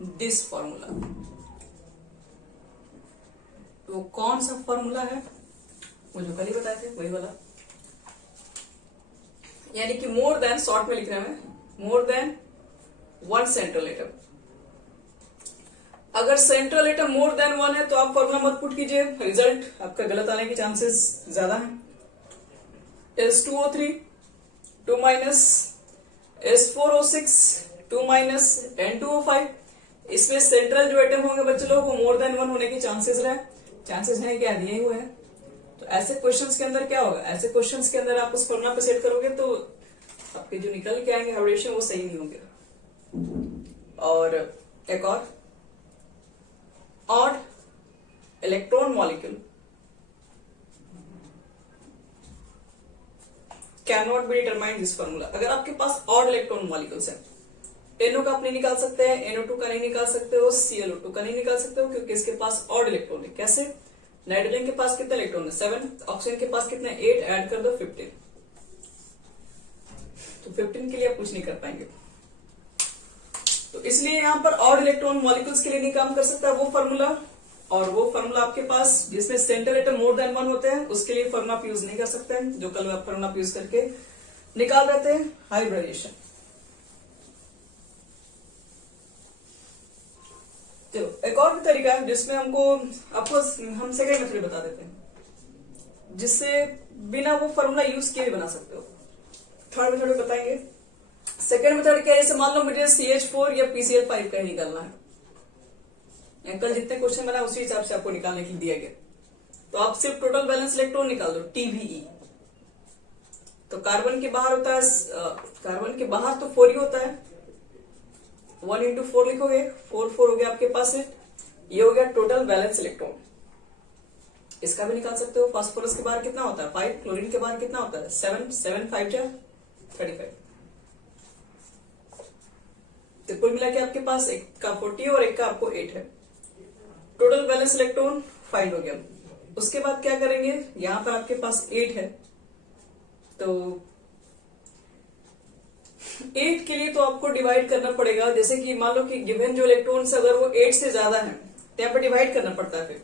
This formula. तो कौन सा फॉर्मूला है वो जो कल ही बताए थे वही वाला, यानी कि मोर देन, शॉर्ट में लिख रहे हैं more than one central atom. अगर central atom more than one है तो आप फॉर्मूला मत पुट कीजिए, रिजल्ट आपका गलत आने के चांसेस ज्यादा हैं। S2O3 2 minus S4O6 2 minus N2O5, इसमें सेंट्रल जो एटम होंगे बच्चे लोग वो मोर देन वन होने के चांसेस रहे, चांसेस नहीं क्या दिए हुए हैं। तो ऐसे क्वेश्चंस के अंदर क्या होगा, ऐसे क्वेश्चंस के अंदर आप उस फॉर्मूला पे सेट करोगे तो आपके जो निकल के आएंगे हाइब्रिडेशन वो सही नहीं होंगे। और एक और odd electron molecule can not be determined this formula. अगर आपके पास ऑड इलेक्ट्रॉन मॉलिक्यूल्स है, NO का आप नहीं निकाल सकते हैं, NO2 का नहीं निकाल सकते हो, ClO2 का नहीं निकाल सकते हो, क्योंकि इसके पास ऑड इलेक्ट्रॉन है। कैसे? नाइट्रोजन के पास कितने इलेक्ट्रॉन है 7, ऑक्सीजन के पास कितने 8, ऐड कर दो 15, तो 15 के लिए आप कुछ नहीं कर पाएंगे। तो इसलिए यहां पर ऑड इलेक्ट्रॉन मॉलिक्यूल्स के लिए नहीं काम कर सकता वो फॉर्मूला, और वो फॉर्मूला आपके पास जिसमें central atom more than one होते हैं उसके लिए फॉर्मूला आप यूज नहीं कर सकते हैं, जो कल आप फॉर्मूला यूज करके निकाल देते हैं हाइब्रिडेशन। चलो एक और भी तरीका है जिसमें हम सेकेंड मेथड बता देते हैं, जिससे बिना वो फॉर्मूला यूज किए भी बना सकते हो। थर्ड मेथड में बताएंगे। सेकेंड मेथड क्या है, जैसे मान लो मुझे CH4 या PCl5 का ही निकालना है, कल जितने क्वेश्चन बना उसी हिसाब से आपको निकालने के लिए दिया गया, तो आप सिर्फ टोटल बैलेंस इलेक्ट्रॉन निकाल दो TBE। तो कार्बन के बाहर होता है, कार्बन के बाहर तो 4 ही होता है, 1 into 4 लिखोगे, 4 4 हो गया आपके पास है, ये हो गया टोटल बैलेंस इलेक्ट्रॉन। इसका भी निकाल सकते हो। फास्फोरस के बाहर कितना होता है 5, क्लोरीन के बाहर कितना होता है 7, 7 5 जा 35। तो कुल मिला के आपके पास एक का 40 और एक का आपको 8 है। टोटल बैलेंस इलेक्ट्रॉन फाइंड हो गया। उसके बाद क्या करेंगे, यहां पर आपके पास 8 है, तो 8 के लिए तो आपको डिवाइड करना पड़ेगा। जैसे कि मान लो कि गिवन जो इलेक्ट्रॉन्स अगर वो 8 से ज्यादा है तो यहाँ पर डिवाइड करना पड़ता है। फिर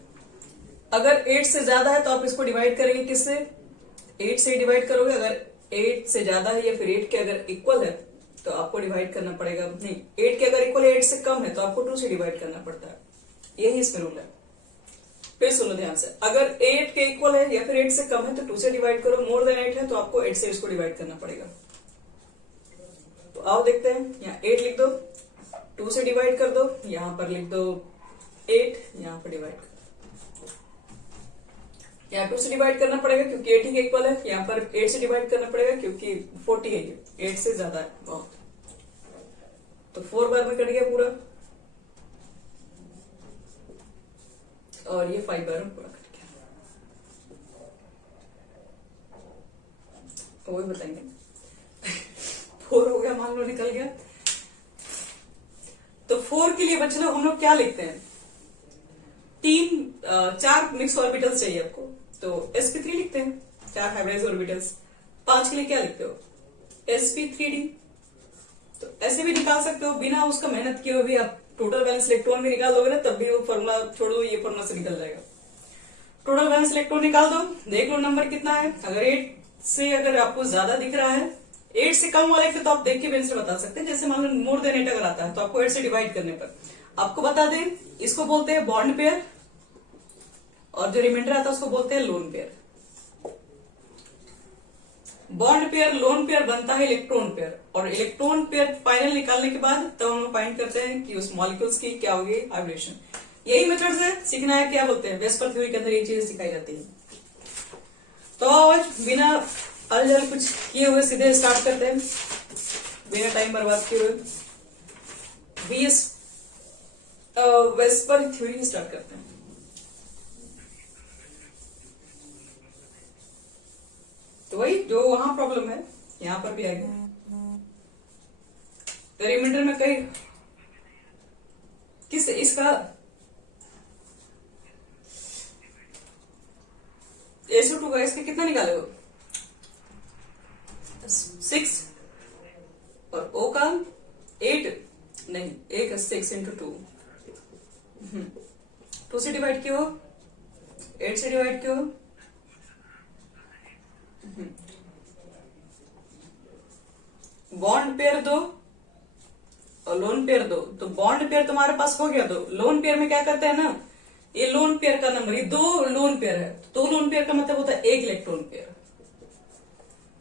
अगर 8 से ज्यादा है तो आप इसको डिवाइड करेंगे किससे, 8 से डिवाइड करोगे। अगर 8 से ज्यादा है या फिर 8 के अगर इक्वल है तो आपको डिवाइड करना पड़ेगा, नहीं 8 के अगर इक्वल 8 से कम है तो आपको 2 से डिवाइड करना पड़ता है, यही इसमें रूल है। फिर सुनो ध्यान से, अगर 8 के इक्वल है या फिर 8 से कम है तो 2 से डिवाइड करो, मोर देन 8 है तो आपको 8 से इसको डिवाइड करना पड़ेगा। तो आओ देखते हैं, यहाँ 8 लिख दो, 2 से डिवाइड कर दो, यहां पर लिख दो 8, यहां पर डिवाइड कर, यहाँ 2 से डिवाइड करना पड़ेगा क्योंकि 8 ही इक्वल है, यहाँ पर 8 से डिवाइड करना पड़ेगा क्योंकि 40 है, 8 से ज्यादा है बहुत। तो 4 बार में कट गया पूरा, और ये 5 बार में पूरा कट गया। तो वही बताएंगे 4 हो गया, मान लो निकल गया। तो 4 के लिए बच्चे लोग हम लोग क्या लिखते हैं, 4 मिक्स ऑर्बिटल्स चाहिए आपको, तो sp3 लिखते हैं, 4 हाइब्रिडाइज्ड ऑर्बिटल्स। 5 के लिए क्या लिखते हो sp3d। तो ऐसे भी निकाल सकते हो बिना उसका मेहनत किए हुए भी, आप टोटल बैलेंस इलेक्ट्रॉन भी निकाल दोगे ना तब भी वो फॉर्मूला छोड़ो, ये फॉर्मूला से निकल जाएगा। टोटल बैलेंस इलेक्ट्रॉन निकाल दो, देख लो नंबर कितना है। अगर 8 से अगर आपको ज्यादा दिख रहा है, 8 से कम वाले तो आप देख के भी आंसर बता सकते हैं। जैसे मान लो मोर देन 8 अगर आता है तो आपको 8 से डिवाइड करने पर आपको बता दें, इसको बोलते हैं बॉन्ड पेयर, और जो रिमाइंडर आता है उसको बोलते हैं lone pair. Bond pair lone pair बनता है इलेक्ट्रॉन पेयर, और इलेक्ट्रॉन पेयर फाइनल निकालने के बाद तब हम फाइंड करते हैं कि उस मॉलिक्यूल्स की क्या होगी हाइब्रिडेशन। यही मेथड से सीखना है, क्या बोलते हैं वेस्पर थ्योरी के अंदर ये चीजें सिखाई जाती है। तो आज बिना अलझल कुछ किए हुए सीधे स्टार्ट करते हैं, बिना टाइम बर्बाद किए हुए वेस्पर थ्योरी स्टार्ट करते हैं। तो वही जो वहां प्रॉब्लम है यहां पर भी आ गया। तो रिमाइंडर में कई किस इसका SO2 का इसका कितना निकाले हो 6 और O का 8, नहीं, 1 6 इंटू 2, 2 से डिवाइड क्यों, 8 से डिवाइड क्यों, बॉन्ड पेयर 2 और लोन पेयर 2, तो बॉन्ड पेयर तुम्हारे पास हो गया। तो लोन पेयर में क्या करते हैं ना, ये लोन पेयर का नंबर, ये 2 लोन पेयर है, 2 लोन पेयर का मतलब होता है 1 इलेक्ट्रॉन पेयर,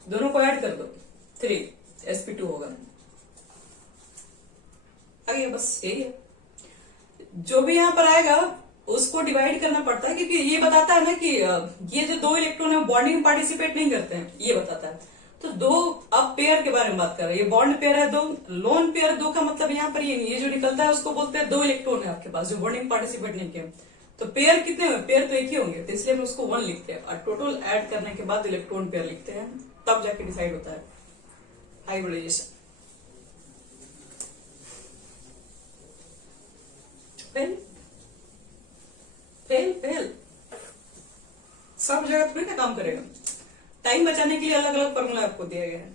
दोनों को ऐड कर दो 3 sp2 होगा। आगे बस यही है, जो भी यहां पर आएगा उसको डिवाइड करना पड़ता है, क्योंकि ये बताता है ना कि ये जो 2 इलेक्ट्रॉन है बॉन्डिंग में पार्टिसिपेट नहीं करते हैं, ये बताता है। तो 2 अब पेयर के बारे में बात कर रहे हैं, ये बॉन्ड पेयर है 2, लोन पेयर 2 का मतलब यहाँ पर ये जो निकलता है उसको बोलते हैं 2 इलेक्ट्रॉन है आपके पास जो बॉन्डिंग पार्टिसिपेट नहीं किए। तो पेयर कितने हुए, पेयर तो एक ही होंगे, तो इसलिए हम उसको 1 लिखते हैं, और टोटल ऐड करने के बाद इलेक्ट्रॉन पेयर लिखते हैं, तब जाके डिसाइड होता है हाइब्रिडाइजेशन। फेल फेल फेल, सब जगह थोड़ी ना काम करेगा। टाइम बचाने के लिए अलग अलग फॉर्मूला आपको दिया गया है।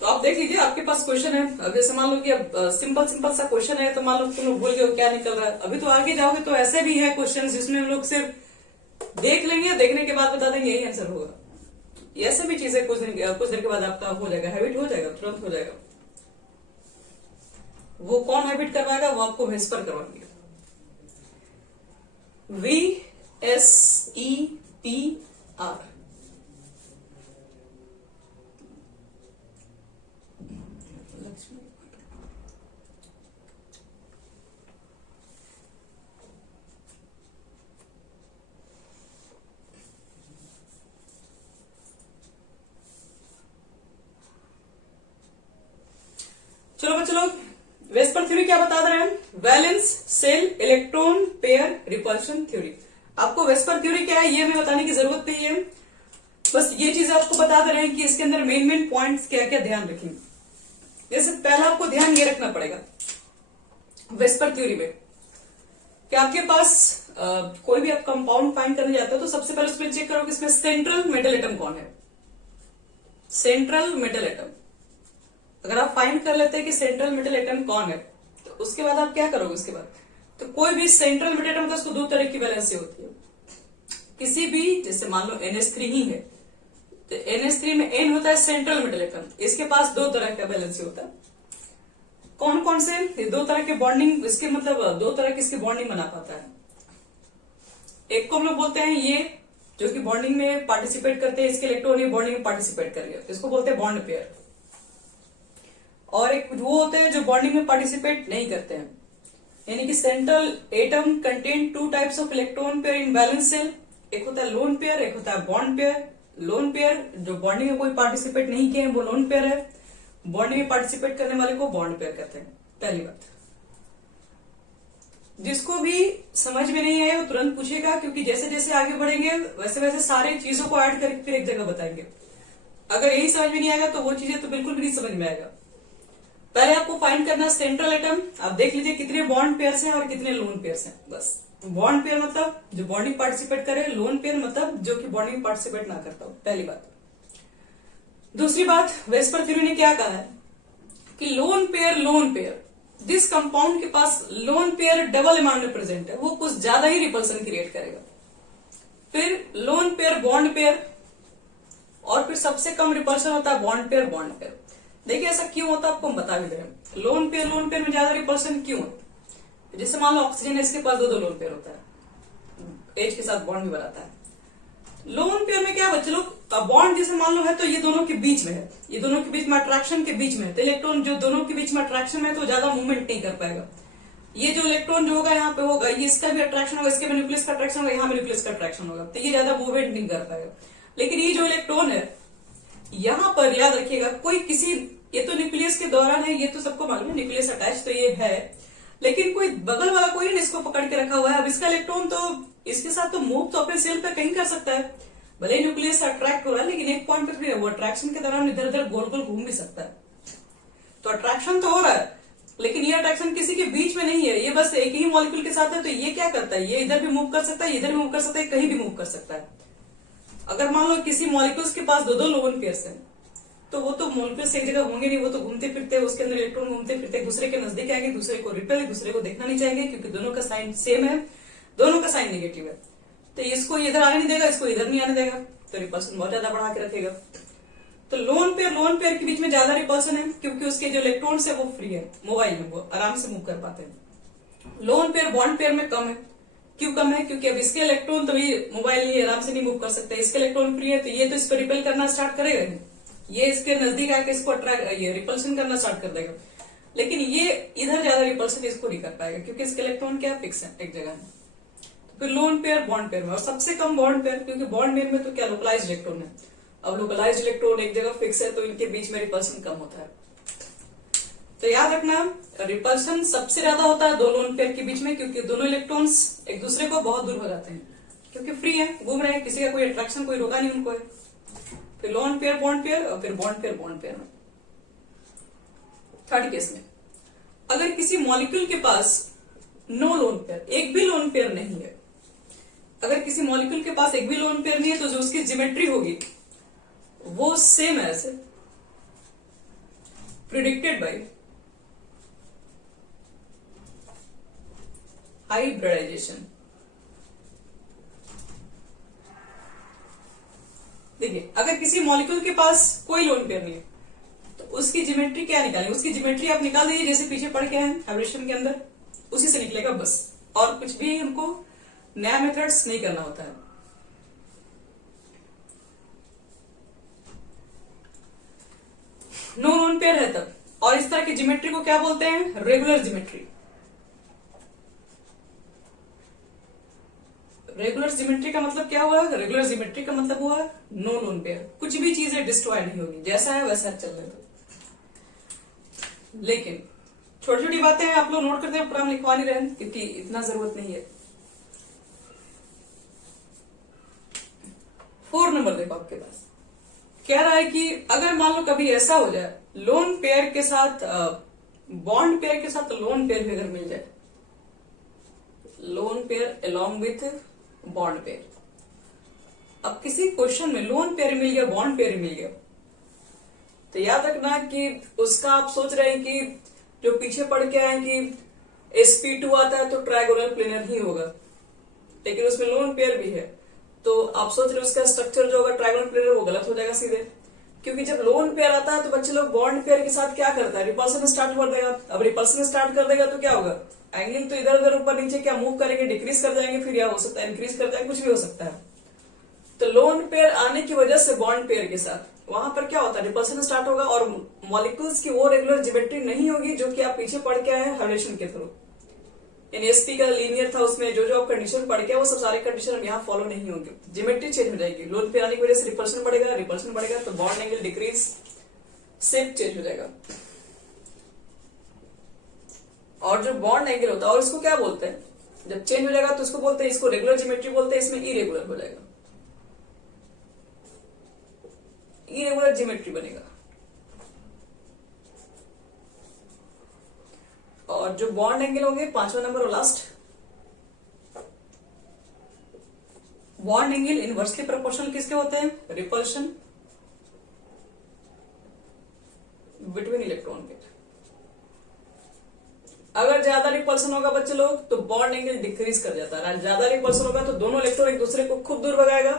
तो आप देख लीजिए, आपके पास क्वेश्चन है, अब जैसे मान लो कि अब सिंपल सा क्वेश्चन है, तो मान लो तुम लोग भूल गए क्या निकल रहा है। अभी तो आगे जाओगे तो ऐसे भी है क्वेश्चन जिसमें हम लोग सिर्फ देख लेंगे, देखने के बाद बता देंगे यही आंसर होगा। ऐसे भी चीजें कुछ देर के बाद आपका हो जाएगा, हैबिट हो जाएगा, तुरंत हो जाएगा। वो कौन हैबिट करवाएगा, वो आपको वेस्पर करवाएंगे। VSEPR, चलो बच्चों लोग, वेस्पर थ्योरी क्या बता रहे हैं, valence shell electron pair repulsion theory. आपको वेस्पर थ्योरी क्या है ये हमें बताने की जरूरत नहीं है, बस ये चीज आपको बता दे रहे हैं कि इसके अंदर मेन पॉइंट्स क्या क्या ध्यान रखेंगे। जैसे पहला आपको ध्यान ये रखना पड़ेगा वेस्पर थ्योरी में कि आपके पास कोई भी आप कंपाउंड फाइंड करने जाते हो तो सबसे पहले उसमें चेक करो कि इसमें सेंट्रल मेटल एटम कौन है। सेंट्रल मेटल एटम अगर आप फाइंड कर लेते हैं कि सेंट्रल मेटल एटम कौन है, तो उसके बाद आप क्या करोगे, उसके बाद तो कोई भी सेंट्रल मेटल एटम का उसको 2 तरह की वैलेंसी होती है। किसी भी, जैसे मान लो NH3 ही है, तो NH3 में N होता है सेंट्रल मेटल एटम, इसके पास 2 तरह का वैलेंसी होता है। कौन कौन से, ये 2 तरह के बॉन्डिंग, इसके मतलब 2 तरह की इसकी बॉन्डिंग बना पाता है। एक को हम लोग बोलते हैं ये जो कि बॉन्डिंग में पार्टिसिपेट करते हैं, इसके इलेक्ट्रॉन ये बॉन्डिंग में पार्टिसिपेट करेंगे, इसको बोलते हैं बॉन्ड पेयर। और एक वो होते हैं जो बॉन्डिंग में पार्टिसिपेट नहीं करते हैं, यानी कि central atom contain 2 types of electron pair in valence shell, एक होता है लोन पेयर, एक होता है बॉन्ड पेयर। लोन पेयर जो बॉन्डिंग में कोई पार्टिसिपेट नहीं किए हैं वो लोन पेयर है, बॉन्डिंग में पार्टिसिपेट करने वाले को बॉन्ड पेयर कहते हैं। पहली बात, जिसको भी समझ में नहीं आया वो तुरंत पूछेगा, क्योंकि जैसे जैसे आगे बढ़ेंगे वैसे वैसे सारे चीजों को ऐड करके फिर एक जगह बताएंगे। अगर यही समझ में नहीं आएगा तो वो चीजें तो बिल्कुल भी नहीं समझ में आएगा। पहले आपको फाइंड करना सेंट्रल एटम, आप देख लीजिए कितने बॉन्ड पेयर्स हैं और कितने लोन पेयर्स हैं। बस बॉन्ड पेयर मतलब जो बॉन्डिंग पार्टिसिपेट करे, लोन पेयर मतलब जो कि बॉन्डिंग पार्टिसिपेट ना करता हो, पहली बात। दूसरी बात, वेस्पर थ्योरी ने क्या कहा है कि लोन पेयर जिस कंपाउंड के पास लोन पेयर डबल अमाउंट में प्रेजेंट है वो कुछ ज्यादा ही रिपल्सन क्रिएट करेगा। फिर लोन पेयर बॉन्ड पेयर, और फिर सबसे कम रिपल्सन होता है बॉन्ड पेयर। देखिए ऐसा क्यों होता है आपको हम बता भी दे रहे हैं। लोन पेयर में ज्यादा रिपल्सन क्यों है, जैसे मान लो ऑक्सीजन है, इसके पास 2 लोन पेयर होता है, एच के साथ बॉन्ड भी बनाता है। लोन पेयर में क्या बच्चे लोग, बॉन्ड जैसे मान लो है तो ये दोनों के बीच में है, ये दोनों के बीच में अट्रैक्शन के बीच में है, तो इलेक्ट्रॉन जो दोनों के बीच में अट्रैक्शन में है तो ज्यादा मूवमेंट नहीं कर पाएगा। ये जो इलेक्ट्रॉन जो होगा यहाँ पे होगा, ये इसका भी अट्रैक्शन होगा, इसके भी न्यूक्लियस का अट्रैक्शन होगा, यहाँ भी न्यूक्लियस का अट्रैक्शन होगा, तो ये ज्यादा मूवमेंट नहीं कर पाएगा। लेकिन ये जो इलेक्ट्रॉन है यहाँ पर याद रखिएगा, कोई किसी, ये तो न्यूक्लियस के दौरान है, ये तो सबको मालूम है न्यूक्लियस अटैच तो ये है, लेकिन कोई बगल वाला कोई नहीं इसको पकड़ के रखा हुआ है। अब इसका इलेक्ट्रॉन तो इसके साथ तो मूव तो अपने सेल पे कहीं कर सकता है, भले न्यूक्लियस अट्रैक्ट हो रहा है, लेकिन एक पॉइंट पे वो अट्रैक्शन के दौरान इधर उधर गोल गोल घूम भी सकता है। तो अट्रैक्शन तो हो रहा है, लेकिन ये अट्रैक्शन किसी के बीच में नहीं है, ये बस एक ही मॉलिक्यूल के साथ है। तो ये क्या करता है, ये इधर भी मूव कर सकता है, इधर भी मूव कर सकता है, कहीं भी मूव कर सकता है। अगर मान लो किसी मॉलिक्यूल्स के पास 2 लोन पेयर्स हैं, तो वो तो मॉलिक्यूल्स एक जगह होंगे नहीं, वो तो घूमते फिरते, उसके अंदर इलेक्ट्रॉन घूमते फिरते एक दूसरे के नजदीक आएंगे, दूसरे को रिपेल, दूसरे को देखना नहीं चाहेंगे, क्योंकि दोनों का साइन सेम है, दोनों का साइन नेगेटिव है। तो इसको इधर आने नहीं देगा, इसको इधर नहीं आने देगा, तो रिपल्सन बहुत ज्यादा बढ़ा के रखेगा। तो लोन पेयर के बीच में ज्यादा रिपल्सन है, क्योंकि उसके जो इलेक्ट्रॉन्स है वो फ्री है, मोबाइल है, वो आराम से मूव कर पाते हैं। लोन पेयर बॉन्ड पेयर में कम है। क्यों कम है? क्योंकि अब इसके इलेक्ट्रॉन तो भी मोबाइल ही आराम से नहीं मूव कर सकते, इसके इलेक्ट्रॉन फ्री है, तो ये तो इस पर रिपेल करना स्टार्ट करेगा, ये इसके नजदीक आके इसको अट्रैक्ट, ये रिपल्सन करना स्टार्ट कर देगा। लेकिन ये इधर ज्यादा रिपल्सन इसको नहीं कर पाएगा, क्योंकि इसके इलेक्ट्रॉन क्या फिक्स है एक जगह है। तो फिर लोन पेयर बॉन्ड पेयर में, और सबसे कम बॉन्ड पेयर, क्योंकि बॉन्ड पेयर में तो क्या लोकलाइज्ड इलेक्ट्रॉन है। अब लोकलाइज्ड इलेक्ट्रॉन एक जगह फिक्स है, तो इनके बीच में रिपल्सन कम होता है। तो याद रखना, रिपल्सन सबसे ज्यादा होता है दो लोन पेयर के बीच में, क्योंकि दोनों इलेक्ट्रॉन्स एक दूसरे को बहुत दूर हो जाते हैं, क्योंकि फ्री है, घूम रहे हैं, किसी का कोई अट्रैक्शन, कोई रोका नहीं उनको है। फिर लोन पेयर बॉन्ड पेयर, और फिर बॉन्ड पेयर में। थर्ड केस में, अगर किसी मॉलिक्यूल के पास नो लोन पेयर, एक भी लोन पेयर नहीं है, अगर किसी मॉलिक्यूल के पास एक भी लोन पेयर नहीं है, तो जो उसकी ज्योमेट्री होगी वो सेम है, ऐसे प्रिडिक्टेड बाय हाइब्रिडाइजेशन। देखिए, अगर किसी मॉलिक्यूल के पास कोई लोन पेयर नहीं है, तो उसकी ज्योमेट्री क्या निकालेंगे? उसकी ज्योमेट्री आप निकाल दीजिए, जैसे पीछे पढ़ के हैं हाइब्रिडेशन के अंदर, उसी से निकलेगा बस, और कुछ भी हमको नया मेथड्स नहीं करना होता है। नो लोन पेयर है तब, और इस तरह की ज्योमेट्री को क्या बोलते हैं? Regular geometry. रेगुलर ज्योमेट्री का मतलब क्या हुआ? रेगुलर ज्योमेट्री का मतलब हुआ नो लोन पेयर, कुछ भी चीजें डिस्ट्रॉय नहीं होगी, जैसा है वैसा चलने दो। लेकिन छोटी छोटी बातें आप लोग नोट करते हैं, पूरा हम लिखवा नहीं रहे, क्योंकि इतना जरूरत नहीं है। 4 नंबर देखो आपके पास, कह रहा है कि अगर मान लो कभी ऐसा हो जाए, लोन पेयर के साथ बॉन्ड पेयर के साथ लोन पेयर भी अगर मिल जाए, lone pair along with bond pair. अब किसी क्वेश्चन में लोन पेयर मिल गया, बॉन्ड पेयर मिल गया, तो याद रखना कि उसका आप सोच रहे हैं कि जो पीछे पढ़ के आए कि sp2 आता है तो ट्रायगोनल प्लेनर ही होगा, लेकिन उसमें लोन पेयर भी है, तो आप सोच रहे उसका स्ट्रक्चर जो होगा ट्रायगोनल प्लेनर, वो गलत हो जाएगा सीधे। क्योंकि जब लोन पेयर आता है तो बच्चे लोग बॉन्ड पेयर के साथ क्या करता है? रिपल्सन स्टार्ट कर देगा। अब रिपल्सन स्टार्ट कर देगा तो क्या होगा? एंगल तो इधर उधर ऊपर नीचे क्या मूव करेंगे, डिक्रीज कर जाएंगे, फिर या हो सकता है इंक्रीज कर जाएंगे, कुछ भी हो सकता है। तो लोन पेयर आने की वजह से बॉन्ड पेयर के साथ वहां पर क्या होता है? रिपल्सन स्टार्ट होगा, और मॉलिक्यूल्स की वो रेगुलर ज्योमेट्री नहीं होगी जो कि आप पीछे पढ़ के आए हैं हाइब्रिडेशन के थ्रू। एनएसपी का लीनियर था, उसमें जो जो आप कंडीशन पढ़ के वो सब सारे कंडीशन अब यहाँ फॉलो नहीं होंगे, ज्योमेट्री चेंज हो जाएगी। लोन पेयर आने की वजह से रिपल्सन बढ़ेगा तो bond angle decrease, shape change हो जाएगा। और जो बॉन्ड एंगल होता है, और इसको क्या बोलते हैं? जब चेंज हो जाएगा तो इसको बोलते हैं, इसको रेगुलर ज्योमेट्री बोलते हैं, इसमें इरेगुलर हो जाएगा, इरेगुलर ज्योमेट्री बनेगा। और जो बॉन्ड एंगल होंगे, 5वां नंबर और last, bond angle inversely proportional किसके होते हैं? रिपल्शन बिटवीन इलेक्ट्रॉन के। अगर ज्यादा रिपल्सन होगा बच्चे लोग तो बॉन्ड एंगल डिक्रीज कर जाता है, ज्यादा रिपल्सन होगा तो दोनों इलेक्ट्रॉन एक दूसरे को खूब दूर भगाएगा,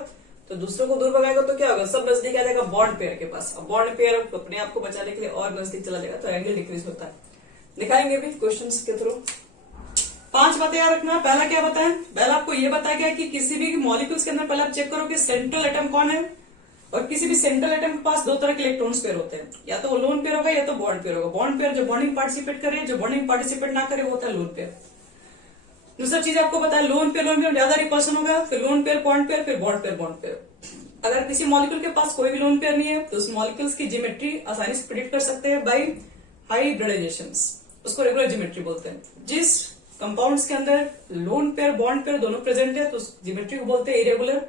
तो दूसरे को दूर भगाएगा तो क्या होगा? सब नजदीक आ जाएगा बॉन्ड पेयर के पास। अब बॉन्ड पेयर अपने आप को बचाने के लिए और नजदीक चला जाएगा, तो एंगल डिक्रीज होता है। दिखाएंगे भी क्वेश्चंस के थ्रू। 5 बातें याद रखना। पहला क्या बताएं? पहला आपको ये बताया गया कि किसी भी मॉलिक्यूल्स के अंदर पहले आप चेक करो कि सेंट्रल एटम कौन है, और किसी भी सेंट्रल एटम के पास 2 तरह के इलेक्ट्रॉन्स पेयर होते हैं, या तो वो लोन पेयर होगा या तो बॉन्ड पेयर होगा। बॉन्ड पेयर जो बॉन्डिंग पार्टिसिपेट करे, जो बॉन्डिंग पार्टिसिपेट ना करे वो होता है लोन पेयर। दूसरा चीज आपको बताया, लोन पेयर ज्यादा रिपल्सन होगा, फिर लोन पेयर बॉन्ड पेयर, फिर बॉन्ड पेयर। अगर किसी मॉलिक्यूल के पास कोई भी लोन पेयर नहीं है तो उस मॉलिक्यूल्स की ज्योमेट्री आसानी से प्रिडिक्ट कर सकते हैं बाय हाइब्रिडाइजेशन, उसको रेगुलर ज्योमेट्री बोलते हैं। जिस कंपाउंड्स के अंदर लोन पेयर बॉन्ड पेयर दोनों प्रेजेंट है तो उस ज्योमेट्री को बोलते हैं इरेगुलर,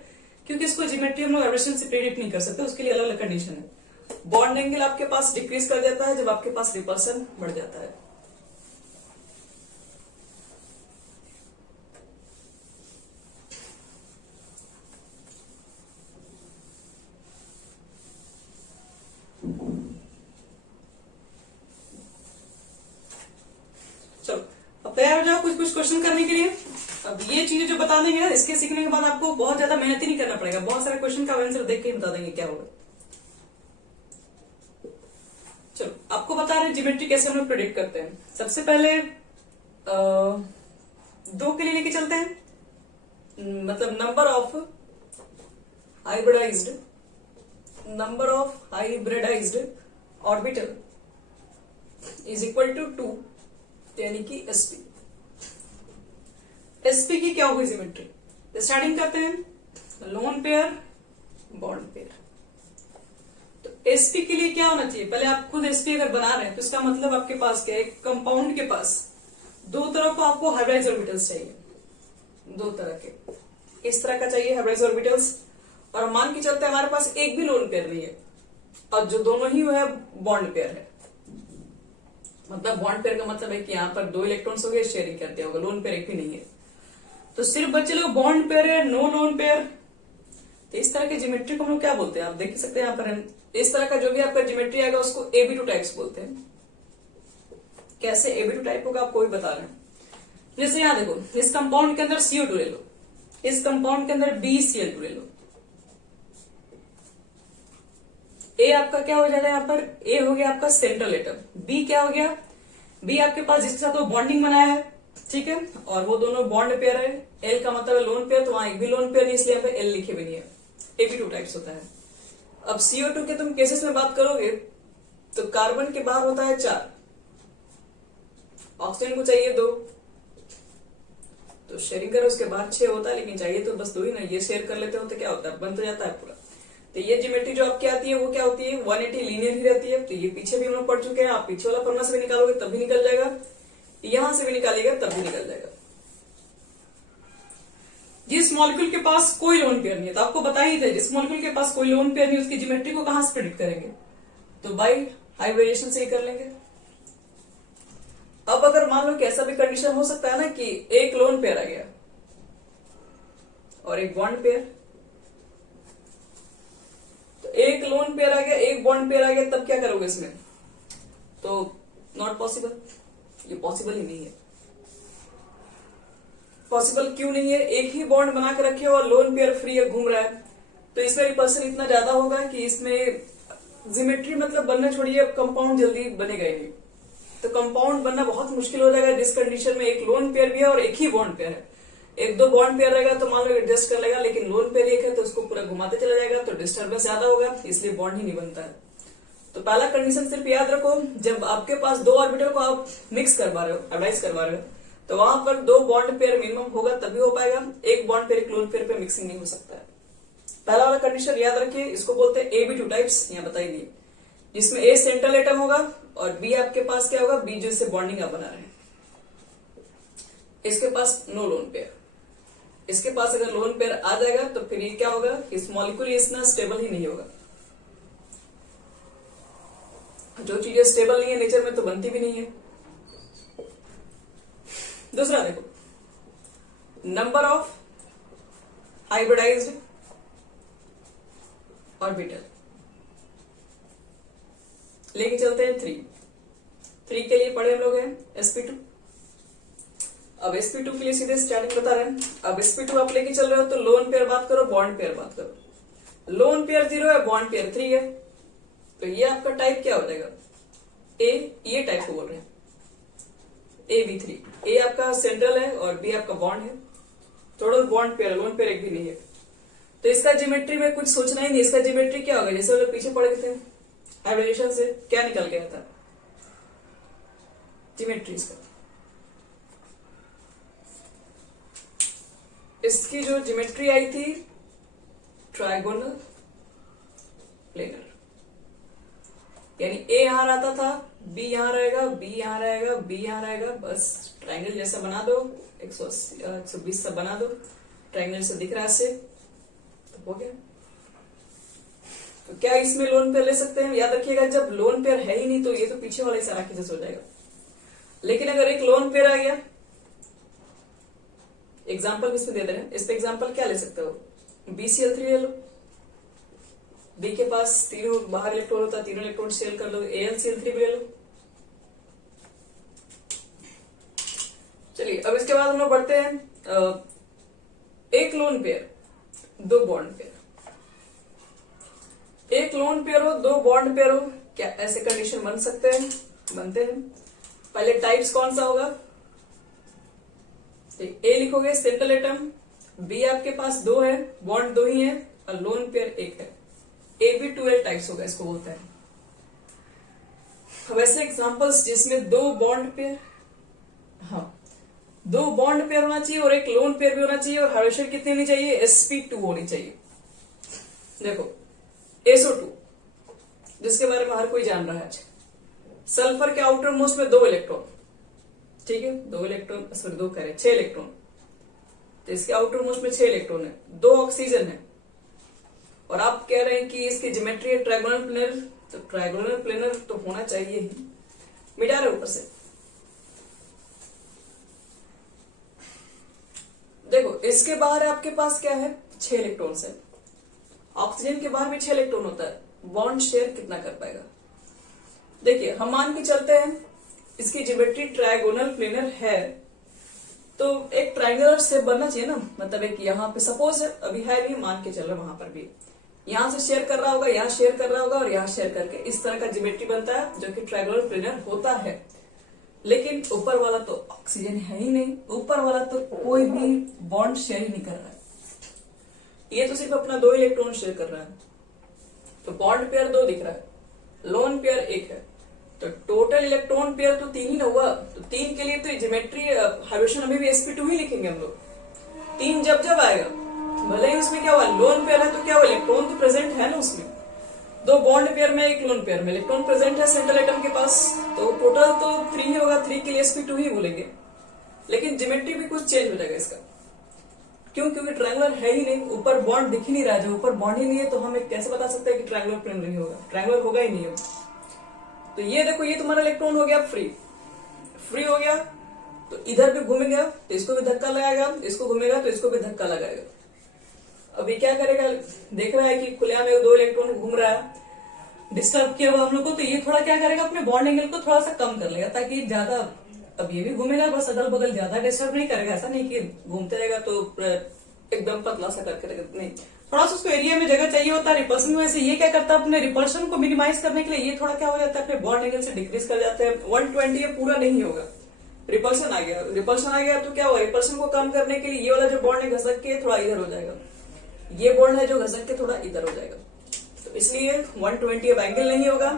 क्योंकि इसको ज्योमेट्री हम लोग हाइब्रिडेशन से प्रिडिक्ट नहीं कर सकते, उसके लिए अलग अलग कंडीशन है। बॉन्ड एंगल आपके पास डिक्रीज कर देता है जब आपके पास रिपल्सन बढ़ जाता है। चलो अब तैयार हो जाओ कुछ कुछ क्वेश्चन करने के लिए। अब ये चीजें जो बता देंगे ना, इसके सीखने के बाद आपको बहुत ज्यादा मेहनत ही नहीं करना पड़ेगा, बहुत सारे क्वेश्चन का आंसर देख के ही बता देंगे क्या होगा। चलो आपको बता रहे हैं ज्योमेट्री कैसे हम लोग प्रेडिक्ट करते हैं। सबसे पहले दो के लिए लेके चलते हैं, मतलब number of hybridized orbital is equal to 2, यानी कि एसपी। एसपी की क्या होगी ज्योमेट्री। स्टार्टिंग करते हैं लोन पेयर बॉन्ड पेयर। तो एसपी के लिए क्या होना चाहिए, पहले आप खुद एसपी अगर बना रहे हैं तो इसका मतलब आपके पास क्या है, एक कंपाउंड के पास दो तरफ आपको हाइब्रिडाइज्ड ऑर्बिटल्स चाहिए, दो तरह के इस तरह का चाहिए हाइब्रिडाइज्ड ऑर्बिटल्स। और मान के चलते हैं हमारे पास एक भी लोन पेयर नहीं है, और जो दोनों ही है बॉन्ड पेयर है। मतलब बॉन्ड पेयर का मतलब है कि यहाँ पर दो इलेक्ट्रॉन्स हो गए, शेयरिंग करते होगा, लोन पेयर एक भी नहीं है। तो सिर्फ बच्चे लोग बॉन्ड पेयर है, नो लोन पेयर। तो इस तरह के ज्योमेट्री को हम लोग क्या बोलते हैं, आप देख सकते हैं यहाँ पर इस तरह का जो भी आपका ज्योमेट्री आएगा उसको AB2 टाइप्स बोलते हैं। कैसे AB2 टाइप होगा आपको भी बता रहे हैं। जैसे यहाँ देखो, इस कंपाउंड के अंदर CO2 ले लो, इस कंपाउंड के अंदर BCl2 ले लो। ए आपका क्या हो जाएगा, यहाँ पर ए हो गया आपका सेंट्रल एटम, बी क्या हो गया, बी आपके पास जिसके साथ वो बॉन्डिंग बनाया है, ठीक है, और वो दोनों बॉन्ड पेयर है। एल का मतलब है लोन पेयर, तो वहां एक भी लोन पेयर नहीं, इसलिए यहाँ पे एल लिखे भी नहीं है। AB2 टाइप्स होता है। अब CO2 के तुम केसेस में बात करोगे तो कार्बन के बाहर होता है 4, ऑक्सीजन को चाहिए 2, तो शेयरिंग करो उसके बाद 6 होता है, लेकिन चाहिए तो बस 2 ही ना। ये शेयर कर लेते हो तो क्या होता है, बन तो जाता है पूरा। तो ये ज्योमेट्री जो आपकी आती है वो क्या होती है, 180 लीनियर ही रहती है। तो ये पीछे भी हम लोग पढ़ चुके हैं, आप पीछे वाला फॉर्मूला से भी निकालोगे तब भी निकल जाएगा, यहां से भी निकालिएगा तब भी निकल जाएगा। जिस मॉलिक्यूल के पास कोई लोन पेयर नहीं है, तो आपको बता ही थे, जिस मॉलिक्यूल के पास कोई लोन पेयर नहीं, उसकी ज्योमेट्री को कहां से प्रेडिक्ट करेंगे, तो बाई हाइब्रिडेशन से ही कर लेंगे। अब अगर मान लो कि ऐसा भी कंडीशन हो सकता है ना कि एक लोन पेयर आ गया और एक बॉन्ड पेयर, तो एक लोन पेयर आ गया एक बॉन्ड पेयर आ गया, तब क्या करोगे इसमें, तो नॉट पॉसिबल, ये पॉसिबल ही नहीं है। पॉसिबल क्यों नहीं है, एक ही बॉन्ड बना के रखे और लोन पेयर फ्री है, घूम रहा है, तो इसमें रिपल्सन इतना ज्यादा होगा कि इसमें ज्योमेट्री मतलब बनना छोड़िए, कंपाउंड जल्दी बनेगा ही नहीं। तो कंपाउंड बनना बहुत मुश्किल हो जाएगा जिस कंडीशन में एक लोन पेयर भी है और एक ही बॉन्ड पेयर है। एक दो बॉन्ड पेयर रहेगा तो मान लो एडजस्ट कर लेगा, लेकिन लोन पेयर एक है तो उसको पूरा घुमाते चला जाएगा, तो डिस्टर्बेंस ज्यादा होगा, इसलिए बॉन्ड ही नहीं बनता है। तो पहला कंडीशन सिर्फ याद रखो, जब आपके पास दो ऑर्बिटल को आप मिक्स करवा रहे हो, हाइब्रिडाइज करवा रहे हो, तो वहां पर दो बॉन्ड पेयर मिनिमम होगा तभी हो पाएगा, एक बॉन्ड पेयर एक लोन पेयर पे मिक्सिंग नहीं हो सकता है। पहला वाला कंडीशन याद रखिए, इसको बोलते हैं AB2 टाइप्स, यहाँ बताई दी, जिसमें ए सेंट्रल एटम होगा और बी आपके पास क्या होगा, बी जिससे बॉन्डिंग आप बना रहे हैं, इसके पास नो लोन पेयर। इसके पास अगर लोन पेयर आ जाएगा तो फिर ये क्या होगा, इस मॉलिक्यूल इतना स्टेबल ही नहीं होगा। जो चीजें स्टेबल नहीं है नेचर में तो बनती भी नहीं है। दूसरा देखो, नंबर ऑफ हाइब्रिडाइज्ड ऑर्बिटल लेके चलते हैं 3 के लिए पढ़े हम लोग हैं sp2। अब sp2 के लिए सीधे स्टार्टिंग बता रहे हैं। अब sp2 आप लेके चल रहे हो तो लोन पेयर बात करो, बॉन्ड पेयर बात करो। लोन पेयर 0 है, बॉन्ड पेयर 3 है, तो ये आपका टाइप क्या हो जाएगा, ए, ये टाइप को बोल रहे हैं AB3। ए आपका सेंट्रल है और बी आपका बॉन्ड है, total bond pair, lone pair एक भी नहीं है। तो इसका ज्योमेट्री में कुछ सोचना ही नहीं, इसका ज्योमेट्री क्या होगा, जैसे वो लोग पीछे पढ़े थे हाइब्रिडेशन से क्या निकल गया था ज्योमेट्री इसका। इसकी जो ज्योमेट्री आई थी ट्राइगोनल प्लेनर, यानी ए यहां रहता था, बी यहां रहेगा, बी यहां रहेगा, बी यहां रहेगा, बस ट्राइंगल जैसा बना दो, 120 सा बना दो, ट्राइंगल से दिख रहा है इससे, तो हो गया। तो क्या इसमें लोन पेयर ले सकते हैं, याद रखिएगा जब लोन पेयर है ही नहीं तो ये तो पीछे वाला सारा केसेस हो जाएगा। लेकिन अगर एक लोन पेयर आ गया, एग्जांपल इसमें दे दे रहे हैं, इस पे एग्जांपल क्या ले सकते हो, BCl3 ले लो, बी के पास तीनों बाहर इलेक्ट्रॉन होता है, तीनों इलेक्ट्रॉन शेयर कर लो, AlCl3 भी ले लो। चलिए अब इसके बाद हम लोग बढ़ते हैं एक लोन पेयर, दो बॉन्ड पेयर। एक लोन पेयर हो, दो बॉन्ड पेयर हो, क्या ऐसे कंडीशन बन सकते हैं? बनते हैं। पहले टाइप्स कौन सा होगा? ए लिखोगे सेंट्रल एटम, बी आपके पास दो है, बॉन्ड दो ही है, और लोन पेयर एक है। AB2L टाइप्स होगा, इसको बोलते हैं। वैसे एग्जांपल्स जिसमें दो बॉन्ड पेयर, हाँ दो बॉन्ड पेयर होना चाहिए और एक लोन पेयर भी होना चाहिए, और हाइड्रोजन कितनी होनी चाहिए? sp2 होनी चाहिए। देखो SO2 जिसके बारे में हर कोई जान रहा है आज, सल्फर के आउटर मोस्ट में दो इलेक्ट्रॉन, ठीक है, दो इलेक्ट्रॉन, सॉरी दो कह रहे 6 इलेक्ट्रॉन, तो इसके आउटर मोस्ट में 6 इलेक्ट्रॉन है, दो ऑक्सीजन है, और आप कह रहे हैं कि इसकी ज्योमेट्री है ट्रायगोनल प्लेनर, तो ट्रायगोनल प्लेनर तो होना चाहिए ही। मिटा रहे ऊपर से, देखो इसके बाहर आपके पास क्या है? 6 इलेक्ट्रॉन है। ऑक्सीजन के बाहर भी 6 इलेक्ट्रॉन होता है, बॉन्ड शेयर कितना कर पाएगा? देखिए हम मान के चलते हैं इसकी ज्योमेट्री ट्रायगोनल प्लेनर है, तो एक ट्रायंगुलर शेप बनना चाहिए ना, मतलब एक यहाँ पे सपोज है, अभी है नहीं, मान के चल रहा है, वहां पर भी यहां से शेयर कर रहा होगा, यहाँ शेयर कर रहा होगा, और यहाँ शेयर करके इस तरह का ज्योमेट्री बनता है जो कि ट्रायंगुलर प्लेनर होता है। लेकिन ऊपर वाला तो ऑक्सीजन है ही नहीं, ऊपर वाला तो कोई भी बॉन्ड शेयर ही नहीं कर रहा है, ये तो सिर्फ अपना 2 इलेक्ट्रॉन शेयर कर रहा है, तो बॉन्ड पेयर 2 दिख रहा है, लोन पेयर 1 है, तो टोटल इलेक्ट्रॉन पेयर तो 3 ही ना हुआ, तो 3 के लिए तो ज्योमेट्री हाइड्रोजन अभी भी sp2 ही लिखेंगे हम लोग। 3 जब जब आएगा, भले ही उसमें क्या हुआ लोन पेयर है, तो क्या हुआ इलेक्ट्रॉन तो प्रेजेंट है ना उसमें, 2 बॉन्ड पेयर में 1 लोन पेयर में इलेक्ट्रॉन प्रेजेंट है सेंट्रल एटम के पास, तो टोटल तो 3 ही होगा, 3 के लिए sp2 ही बोलेंगे। लेकिन ज्योमेट्री भी कुछ चेंज हो जाएगा इसका, क्यों? क्योंकि ट्रायंगुलर है ही नहीं, ऊपर बॉन्ड दिख ही नहीं रहा, जो ऊपर बॉन्ड ही नहीं है तो हम कैसे बता सकते हैं कि ट्रायंगुलर प्लेन नहीं होगा? ट्रायंगुलर होगा ही नहीं है। तो ये देखो, ये तुम्हारा इलेक्ट्रॉन हो गया फ्री हो गया, तो इधर भी घूमेगा तो इसको भी धक्का लगाएगा, इसको घूमेगा तो इसको भी धक्का लगाएगा। अभी क्या करेगा? देख रहा है कि खुलेआम में 2 इलेक्ट्रॉन घूम रहा है, डिस्टर्ब किया हुआ हम लोग को, तो ये थोड़ा क्या करेगा? अपने बॉन्ड एंगल को थोड़ा सा कम कर लेगा, ताकि ज्यादा, अब ये भी घूमेगा बस अगल बगल, ज्यादा डिस्टर्ब नहीं करेगा। ऐसा नहीं कि घूमते रहेगा तो एकदम पतला सा करके रहेगा, नहीं, थोड़ा सा उसको एरिया में जगह चाहिए होता है। रिपल्शन में वैसे ये क्या करता है, अपने रिपल्शन को मिनिमाइज करने के लिए ये थोड़ा क्या हो जाता है, अपने बॉन्ड एंगल से डिक्रीज कर जाते हैं। 120 ये पूरा नहीं होगा, रिपल्शन आ गया तो क्या हुआ? रिपल्शन को कम करने के लिए ये वाला जो बॉन्ड है घसक के थोड़ा इधर हो जाएगा, ये बॉन्ड है जो घसक के थोड़ा इधर हो जाएगा, तो इसलिए 120 अब एंगल नहीं होगा।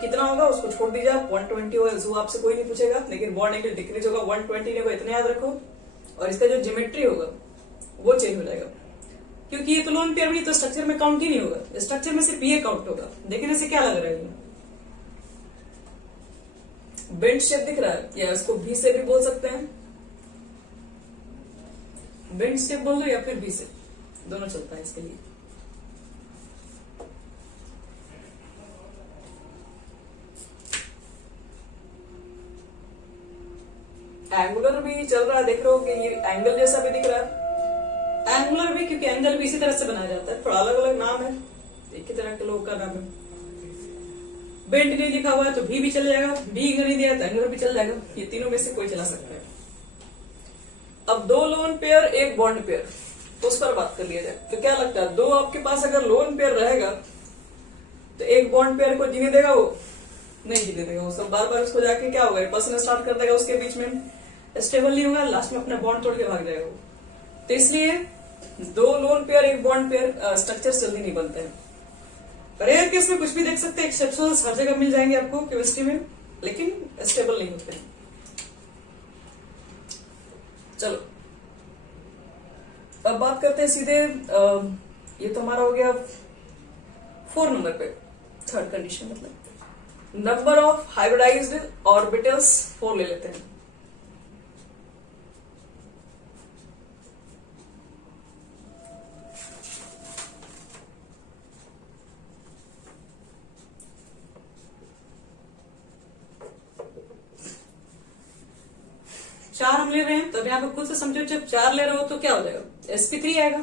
कितना होगा उसको छोड़ दीजिए, 120 होगा, जो आपसे कोई नहीं पूछेगा, लेकिन बॉन्ड एंगल डिक्रीज होगा 120 नहीं होगा, इतना याद रखो। और इसका जो ज्योमेट्री होगा वो चेंज हो जाएगा, क्योंकि ये तो लोन पेयर भी तो स्ट्रक्चर में काउंट ही नहीं होगा, स्ट्रक्चर में सिर्फ ये काउंट होगा। देखने से क्या लग रहा है? बेंड शेप दिख रहा है, या इसको भी से भी बोल सकते हैं, बेंड शेप बोल दो या फिर भी से, दोनों चलता है इसके लिए। एंगुलर भी चल रहा है, देख रहे हो कि ये एंगल जैसा भी दिख रहा है, एंगुलर भी, क्योंकि एंगल भी इसी तरह से बनाया जाता है, थोड़ा अलग अलग नाम है, एक ही तरह के लोग का नाम है। बेंड नहीं लिखा हुआ है तो भी चल जाएगा, बी नहीं दिया तो एंगुलर भी चल जाएगा, ये तीनों में से कोई चला सकता है। अब 2 लोन पेयर 1 बॉन्ड पेयर, तो उस पर बात कर लिया जाए। तो क्या लगता है, 2 आपके पास अगर लोन पेयर रहेगा तो 1 बॉन्ड पेयर को जीने देगा? वो नहीं जीने देगा, वो सब बार बार उसको जाके क्या होगा, रिपल्सन स्टार्ट कर देगा, उसके बीच में स्टेबल नहीं होगा, लास्ट में अपना बॉन्ड तोड़ के भाग जाएगा वो। तो इसलिए 2 lone pair 1 bond pair structure जल्दी नहीं बनते हैं। रेयर केस में कुछ भी देख सकते हैं, एक्सेप्शनल्स हर जगह मिल जाएंगे आपको केमिस्ट्री में, लेकिन स्टेबल नहीं होते हैं। चलो अब बात करते हैं सीधे, ये तो हमारा हो गया 4 नंबर पे, थर्ड कंडीशन, मतलब नंबर ऑफ हाइब्रिडाइज्ड ऑर्बिटल्स 4 ले लेते हैं। चार हम ले रहे हैं, तो अब यहाँ पे खुद से समझो, जब 4 ले रहे हो तो क्या हो जाएगा, sp3 आएगा।